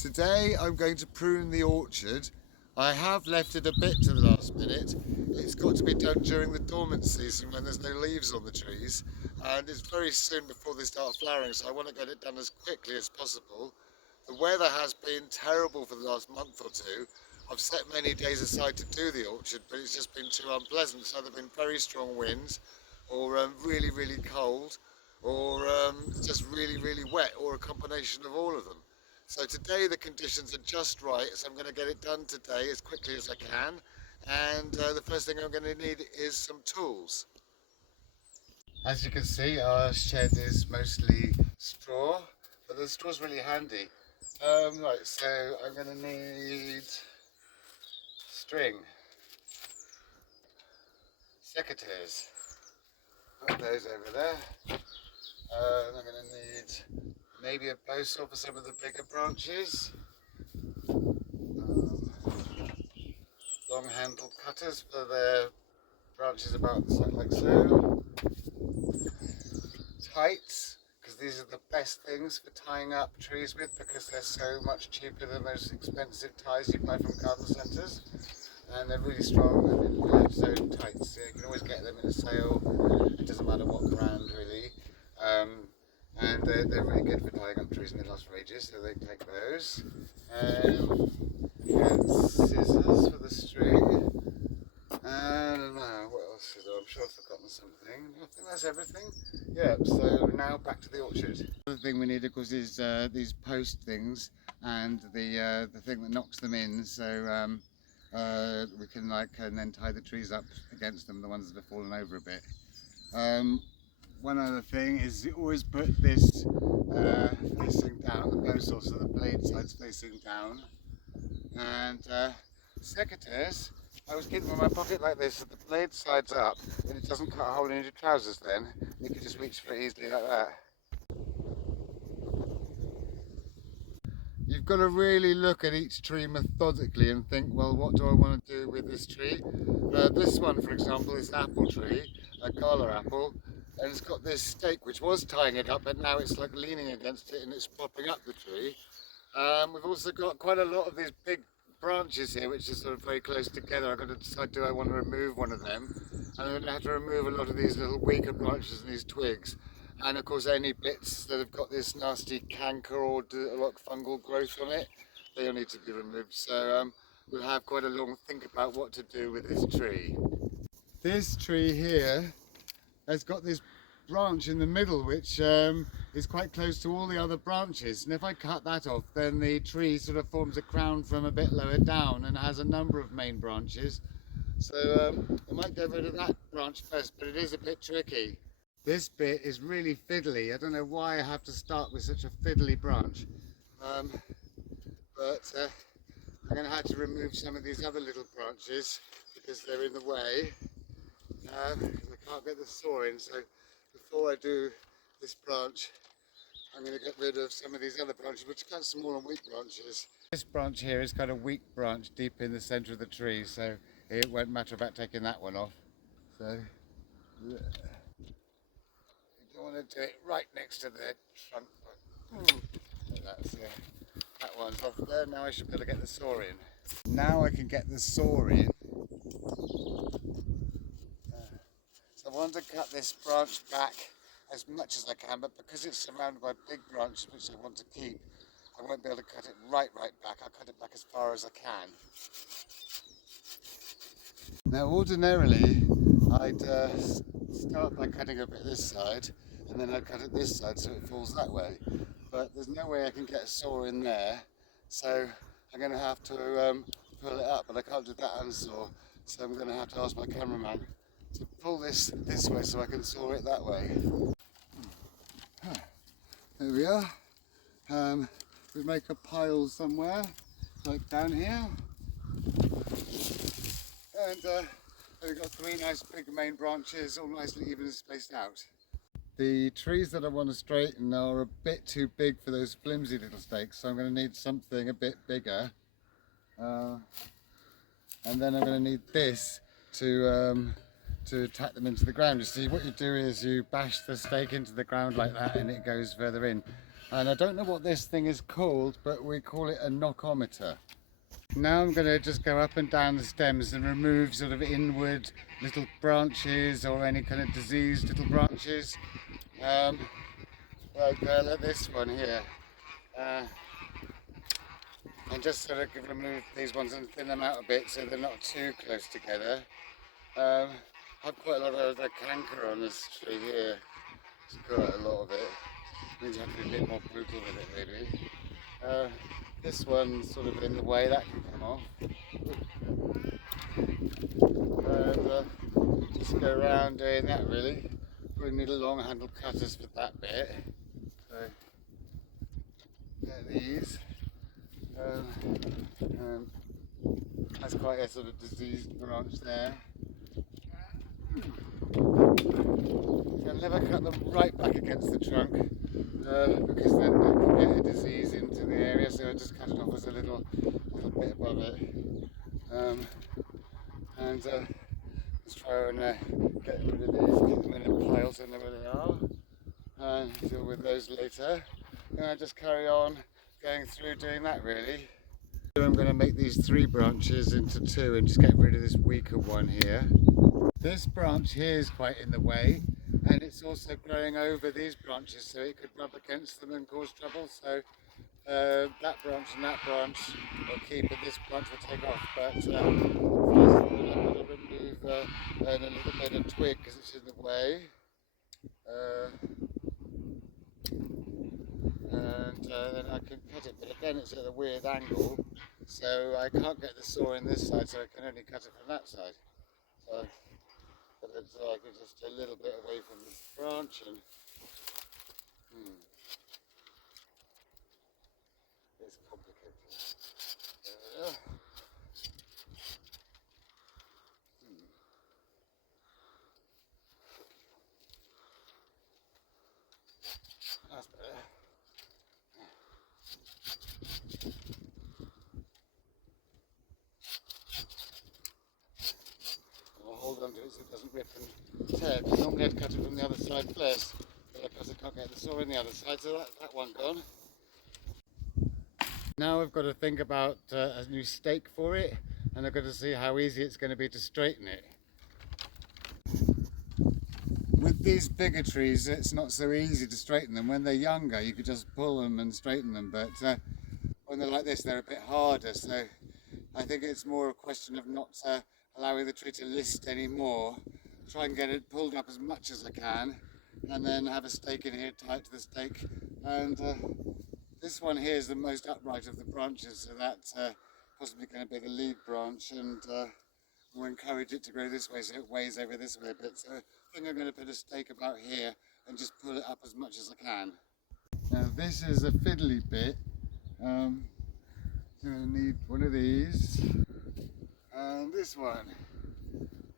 Today I'm going to prune the orchard. I have left it a bit to the last minute. It's got to be done during the dormant season when there's no leaves on the trees, and it's very soon before they start flowering, so I want to get it done as quickly as possible. The weather has been terrible for the last month or two. I've set many days aside to do the orchard, but it's just been too unpleasant. So there have been very strong winds, or really, really cold, or just really, really wet, or a combination of all of them. So today the conditions are just right, so I'm going to get it done today as quickly as I can. And the first thing I'm going to need is some tools. As you can see, our shed is mostly straw, but the straw's really handy. Right, so I'm going to need string, secateurs, put those over there. I'm going to need maybe a bow saw for some of the bigger branches. Long handled cutters for the branches about like so. Tights, because these are the best things for tying up trees with, because they're so much cheaper than those expensive ties you buy from garden centres, and they're really strong and so tight, so you can always get them in a sale. It doesn't matter what brand really, and they're really good for tying up trees and they last for ages, so they take those. And scissors for the string. And what else is there? I'm sure I've forgotten something. I think that's everything. Yeah, so now back to the orchard. The other thing we need, of course, is these post things and the thing that knocks them in, so we can and then tie the trees up against them, the ones that have fallen over a bit. One other thing is you always put this facing down, the post saw, so the blade side's facing down. And secateurs, I was keeping them in my pocket like this, so the blade side's up, and it doesn't cut a hole in your trousers then. You can just reach for it easily like that. You've got to really look at each tree methodically and think, well, what do I want to do with this tree? This one, for example, is an apple tree, a gala apple, and it's got this stake which was tying it up, but now it's like leaning against it and it's propping up the tree. We've also got quite a lot of these big branches here which are sort of very close together. I've got to decide, do I want to remove one of them? And I'm going to have to remove a lot of these little weaker branches and these twigs. And of course any bits that have got this nasty canker or a lot of fungal growth on it, they all need to be removed. So we'll have quite a long think about what to do with this tree. This tree here has got this branch in the middle which is quite close to all the other branches, and if I cut that off then the tree sort of forms a crown from a bit lower down and has a number of main branches, so I might get rid of that branch first, but it is a bit tricky. This bit is really fiddly. I don't know why I have to start with such a fiddly branch, but I'm going to have to remove some of these other little branches because they're in the way. I can't get the saw in, so before I do this branch, I'm going to get rid of some of these other branches, which are kind of small and weak branches. This branch here is kind of weak branch deep in the centre of the tree, so it won't matter about taking that one off. So you don't want to do it right next to the trunk. That's that one's off there. Now I should be able to get the saw in. Now I can get the saw in. So I want to cut this branch back as much as I can, but because it's surrounded by big branches which I want to keep, I won't be able to cut it right back. I'll cut it back as far as I can. Now ordinarily I'd start by cutting a bit this side and then I'd cut it this side so it falls that way, but there's no way I can get a saw in there, so I'm going to have to pull it up, but I can't do that handsaw, so I'm going to have to ask my cameraman to pull this way so I can saw it that way. There we are. We make a pile somewhere, like down here, and we've got three nice big main branches, all nicely evenly spaced out. The trees that I want to straighten are a bit too big for those flimsy little stakes, so I'm going to need something a bit bigger. And then I'm going to need this to tack them into the ground. You see, what you do is you bash the stake into the ground like that and it goes further in. And I don't know what this thing is called, but we call it a knockometer. Now I'm going to just go up and down the stems and remove sort of inward little branches or any kind of diseased little branches, like this one here. And just sort of remove these ones and thin them out a bit so they're not too close together. I've quite a lot of the canker on this tree here. It's quite a lot of it. Means you have to be a bit more brutal with it maybe. This one's sort of in the way, that can come off. And just go around doing that really. We need a long handle cutters for that bit. So get these. That's quite a sort of diseased branch there. You'll never cut them right back against the trunk because then it can get a disease into the area, so I just cut it off as a little bit above it. And let's try and get rid of these, keep them in a pile so they know where they are, and deal with those later. And I just carry on going through doing that really. So I'm going to make these 3 branches into 2 and just get rid of this weaker one here. This branch here is quite in the way, and it's also growing over these branches, so it could rub against them and cause trouble. So that branch and that branch will keep, and this branch will take off. But first of all, I'm going to remove a little bit of twig because it's in the way. And then I can cut it, but again it's at a weird angle, so I can't get the saw in this side, so I can only cut it from that side. So, but it's like it's just a little bit away from the branch, and it's complicated. That's better. I'll hold on to it so it doesn't rip and tear, because normally I'd cut it from the other side first, but because I can't get the saw in the other side, so that one gone. Now I've got to think about a new stake for it, and I've got to see how easy it's going to be to straighten it. With these bigger trees, it's not so easy to straighten them. When they're younger, you could just pull them and straighten them, but when they're like this, they're a bit harder. So I think it's more a question of not allowing the tree to list anymore. Try and get it pulled up as much as I can, and then have a stake in here tied to the stake. And this one here is the most upright of the branches, so that's possibly going to be the lead branch, and we'll encourage it to grow this way so it weighs over this way a bit. So I think I'm going to put a stake about here and just pull it up as much as I can. Now this is a fiddly bit. I'm going to need one of these and this one,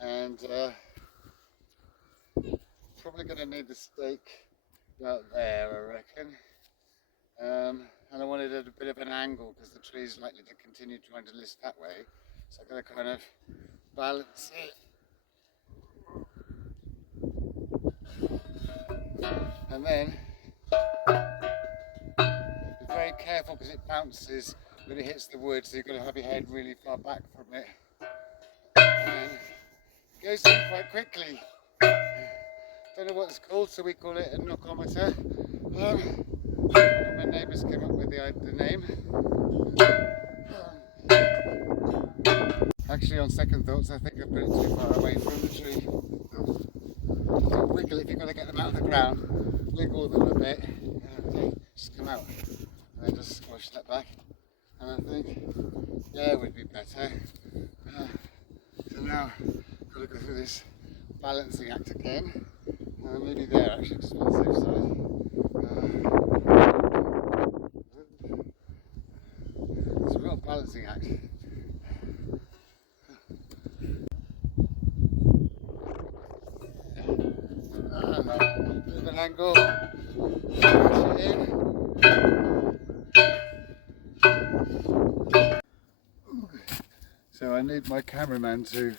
and probably going to need the stake about there, I reckon. And I wanted it at a bit of an angle because the tree is likely to continue trying to list that way, so I'm going to kind of balance it. And then be very careful because it bounces when it hits the wood, so you've got to have your head really far back from it. And it goes in quite quickly. Don't know what it's called, so we call it a knockometer. My neighbours came up with the name. Actually, on second thoughts, I think I've put it too far away from the tree. So wiggle if you've got to get them out of the ground. Wiggle them a bit, and they just come out. And then just squash that back. And I think, yeah, it would be better. So now, I've got to go through this balancing act again. Maybe there actually, just on the safe side. It's a real balancing act. Bit of an angle. Push it in. So I need my cameraman to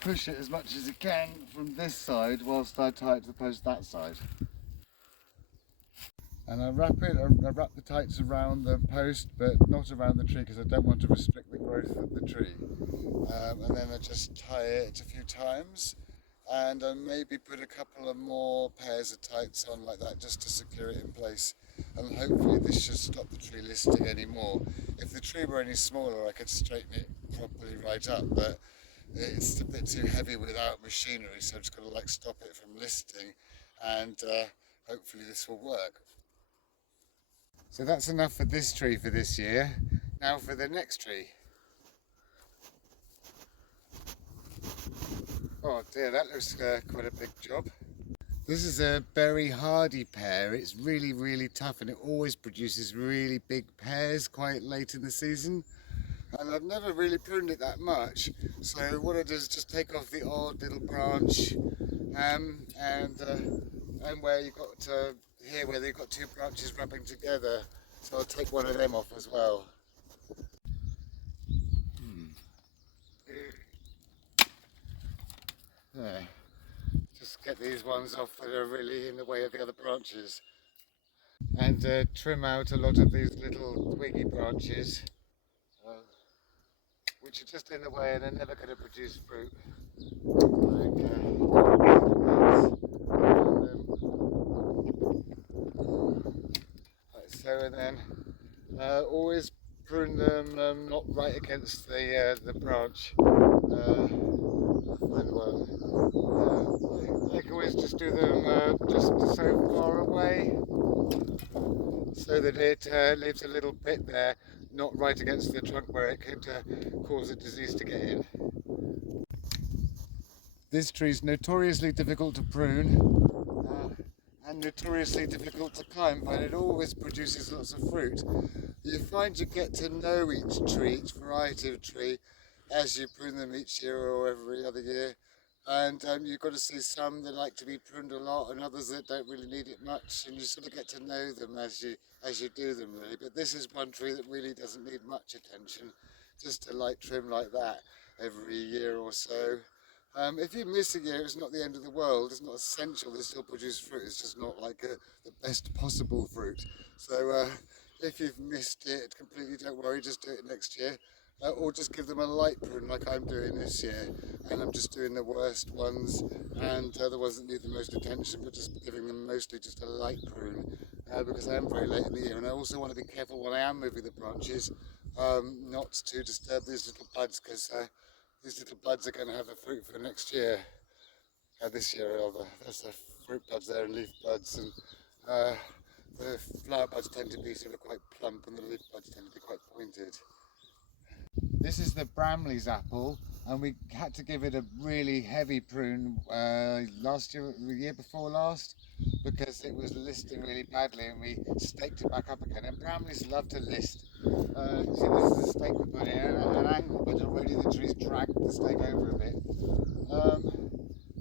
push it as much as he can from this side whilst I tie it to the post that side. And I wrap the tights around the post, but not around the tree because I don't want to restrict the growth of the tree. And then I just tie it a few times, and I maybe put a couple of more pairs of tights on like that just to secure it in place. And hopefully this should stop the tree listing anymore. If the tree were any smaller, I could straighten it properly right up, but it's a bit too heavy without machinery, so I'm just going to like stop it from listing, and hopefully this will work. So that's enough for this tree for this year. Now for the next tree. Oh dear, that looks quite a big job. This is a very hardy pear. It's really tough, and it always produces really big pears quite late in the season. And I've never really pruned it that much. So what I do is just take off the odd little branch, and where you've got here where they've got two branches rubbing together. So I'll take one of them off as well. There. Just get these ones off that are really in the way of the other branches. And trim out a lot of these little twiggy branches, which are just in the way and are never going to produce fruit. Like so, and then always prune them not right against the branch. Find one. I can always just do them just so far away, so that it leaves a little bit there, not right against the trunk where it could cause a disease to get in. This tree is notoriously difficult to prune and notoriously difficult to climb, but it always produces lots of fruit. You find you get to know each tree, each variety of tree, as you prune them each year or every other year. And you've got to see some that like to be pruned a lot, and others that don't really need it much, and you sort of get to know them as you do them, really. But this is one tree that really doesn't need much attention, just a light trim like that every year or so. If you miss a year, it's not the end of the world. It's not essential they still produce fruit. It's just not like the best possible fruit. So if you've missed it completely, don't worry, just do it next year. Or just give them a light prune like I'm doing this year, and I'm just doing the worst ones and the ones that need the most attention, but just giving them mostly just a light prune because I am very late in the year, and I also want to be careful when I am moving the branches not to disturb these little buds, because these little buds are going to have the fruit for next year, this year rather. There's the fruit buds there and leaf buds, and the flower buds tend to be sort of quite plump and the leaf buds tend to be quite pointed. This is the Bramley's apple, and we had to give it a really heavy prune last year, the year before last, because it was listing really badly, and we staked it back up again. And Bramleys love to list. See, this is the stake we put in at an angle, but already the tree's dragged the stake over a bit.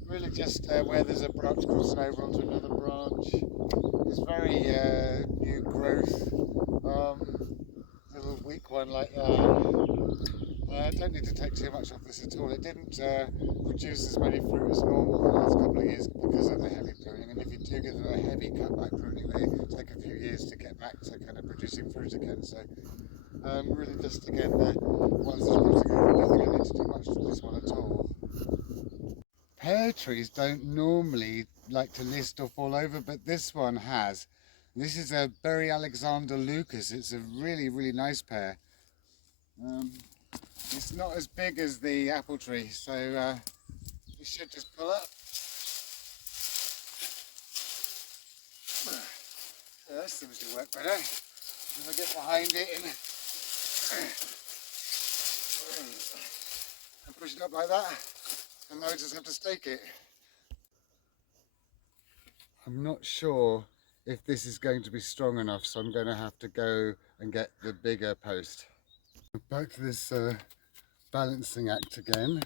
Really just where there's a branch crossing over onto another branch. It's very new growth, little weak one like that. I don't need to take too much off this at all. It didn't produce as many fruit as normal the last couple of years because of the heavy pruning, and if you do give them a heavy cutback pruning, they take a few years to get back to kind of producing fruit again. So really just again the ones that's crossing over, I don't think I need to do much to this one at all. Pear trees don't normally like to list or fall over, but this one has. This is a Berry Alexander Lucas. It's a really nice pear. It's not as big as the apple tree, so you should just pull up. So that seems to work better. If I get behind it and push it up like that, and now I just have to stake it. I'm not sure if this is going to be strong enough, so I'm going to have to go and get the bigger post. Back to this balancing act again.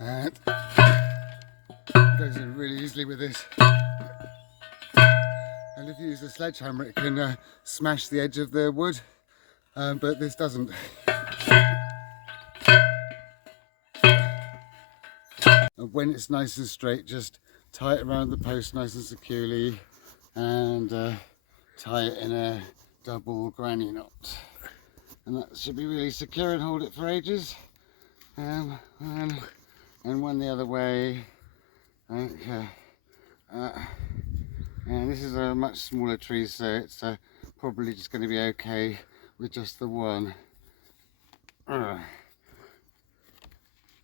And it goes in really easily with this. And if you use a sledgehammer, it can smash the edge of the wood, but this doesn't. And when it's nice and straight, just tie it around the post nice and securely and tie it in a double granny knot. And that should be really secure and hold it for ages. And one the other way. Okay. And this is a much smaller tree, so it's probably just going to be okay with just the one.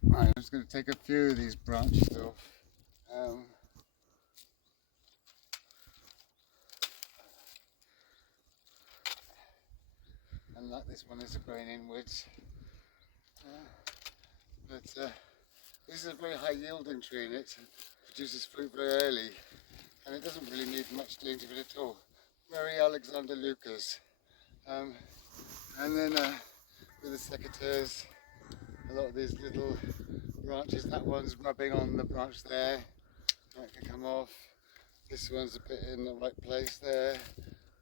Right, I'm just going to take a few of these branches off. And like this one is growing inwards. But this is a very high yielding tree and it produces fruit very early. And it doesn't really need much doing to it at all. Mary Alexander Lucas. And then with the secateurs, a lot of these little branches, that one's rubbing on the branch there, that can come off. This one's a bit in the right place there.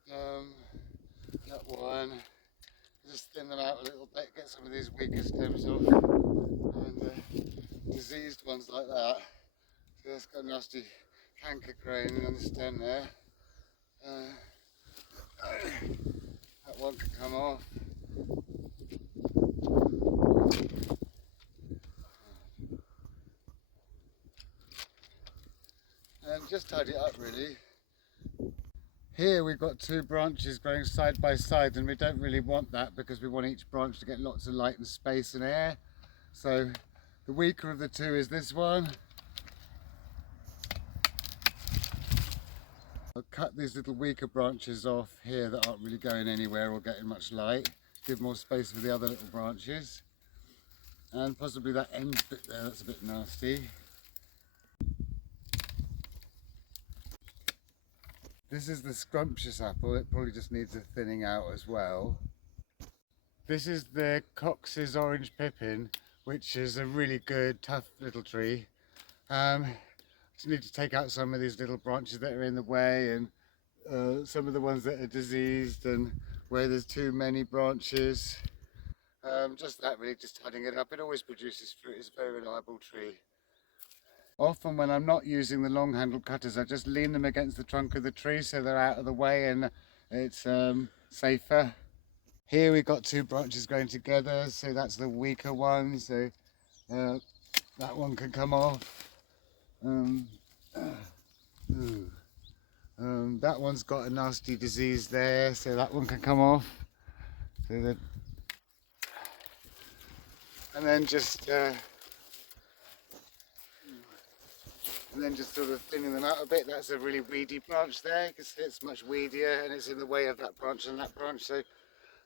That one, just thin them out a little bit, get some of these weaker stems off, and diseased ones like that. So that's got a nasty canker growing on the stem there. That one can come off. And just tidy it up really. Here we've got two branches growing side by side, and we don't really want that because we want each branch to get lots of light and space and air. So the weaker of the two is this one. I'll cut these little weaker branches off here that aren't really going anywhere or getting much light. Give more space for the other little branches. And possibly that end bit there, that's a bit nasty. This is the scrumptious apple, it probably just needs a thinning out as well. This is the Cox's orange pippin, which is a really good, tough little tree. Just need to take out some of these little branches that are in the way, and some of the ones that are diseased and where there's too many branches. Just that really, just tidying it up. It always produces fruit, it's a very reliable tree. Often when I'm not using the long handled cutters, I just lean them against the trunk of the tree so they're out of the way and it's safer. Here we've got two branches growing together, so that's the weaker one, so that one can come off. That one's got a nasty disease there, so that one can come off. So and then just sort of thinning them out a bit. That's a really weedy branch there. You can see it's much weedier and it's in the way of that branch and that branch, so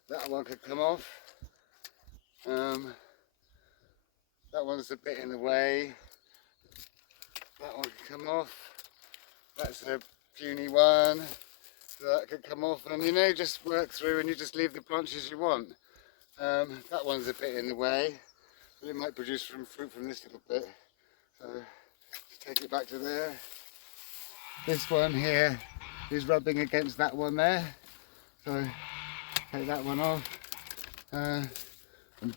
that one could come off. That one's a bit in the way. That one can come off. That's a puny one. So that could come off, and just work through and you just leave the branches you want. That one's a bit in the way, but it might produce some fruit from this little bit. So just take it back to there. This one here is rubbing against that one there. So take that one off. And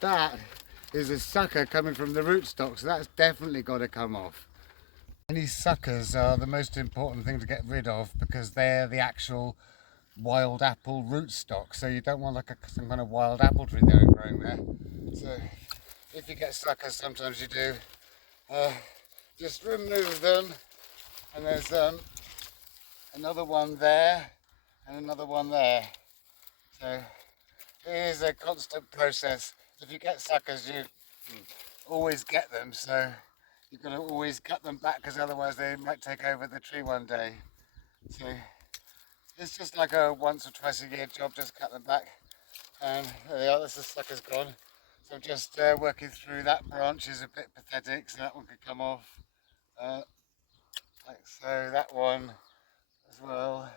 that is a sucker coming from the rootstock, so that's definitely got to come off. Any suckers are the most important thing to get rid of because they're the actual wild apple rootstock, so you don't want like some kind of wild apple tree there growing there. So if you get suckers, sometimes you do, just remove them. And there's another one there and another one there. So it is a constant process. If you get suckers, you always get them, so you've got to always cut them back because otherwise they might take over the tree one day. So it's just like a once or twice a year job, just cut them back. And there they are, this sucker's gone. So just working through that branch is a bit pathetic, so that one could come off. Like so, that one as well.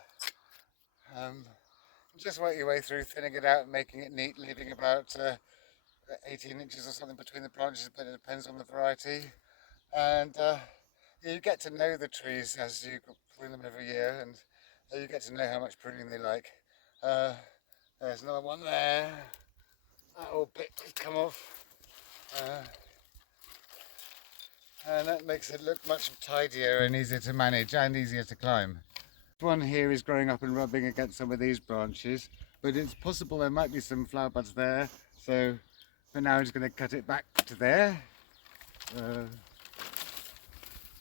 Just work your way through, thinning it out, making it neat, leaving about 18 inches or something between the branches, but it depends on the variety. And you get to know the trees as you prune them every year, and you get to know how much pruning they like. There's another one there. That old bit has come off. and that makes it look much tidier and easier to manage and easier to climb. This one here is growing up and rubbing against some of these branches, but it's possible there might be some flower buds there, so for now I'm just going to cut it back to there.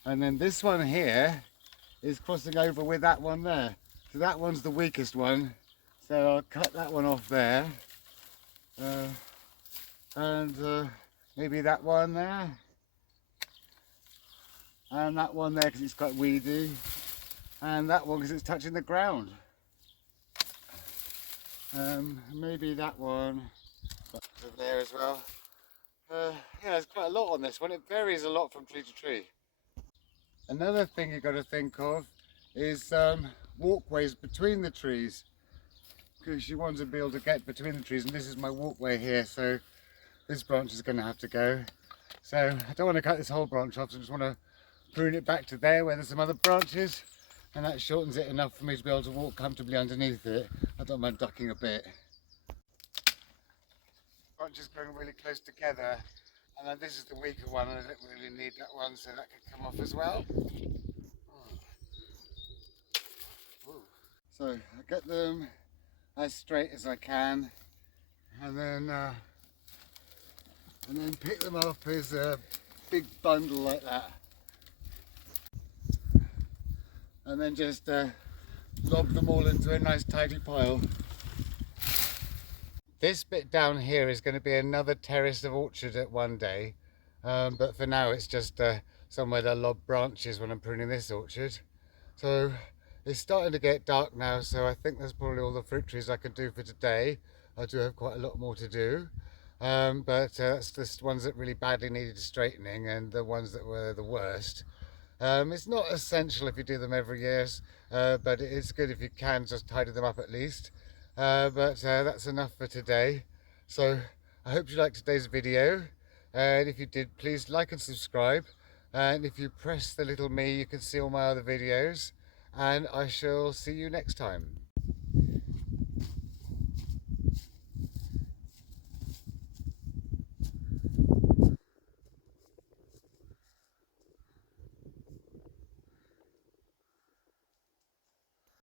And then this one here is crossing over with that one there. So that one's the weakest one. So I'll cut that one off there. And maybe that one there. And that one there because it's quite weedy. And that one because it's touching the ground. Maybe that one over there as well. Yeah, there's quite a lot on this one. It varies a lot from tree to tree. Another thing you've got to think of is walkways between the trees, because you want to be able to get between the trees, and this is my walkway here, so this branch is going to have to go. So I don't want to cut this whole branch off, so I just want to prune it back to there where there's some other branches, and that shortens it enough for me to be able to walk comfortably underneath it. I don't mind ducking a bit. Branches growing really close together. And then this is the weaker one, and I don't really need that one, so that can come off as well. So I get them as straight as I can, and then pick them up as a big bundle like that, and then just lob them all into a nice tidy pile. This bit down here is going to be another terrace of orchard at one day, but for now it's just somewhere to lob branches when I'm pruning this orchard. So it's starting to get dark now, so I think that's probably all the fruit trees I can do for today. I do have quite a lot more to do, but that's just ones that really badly needed straightening and the ones that were the worst. It's not essential if you do them every year, but it is good if you can just tidy them up at least. But that's enough for today. So I hope you liked today's video, and if you did, please like and subscribe, and if you press the little me you can see all my other videos, and I shall see you next time.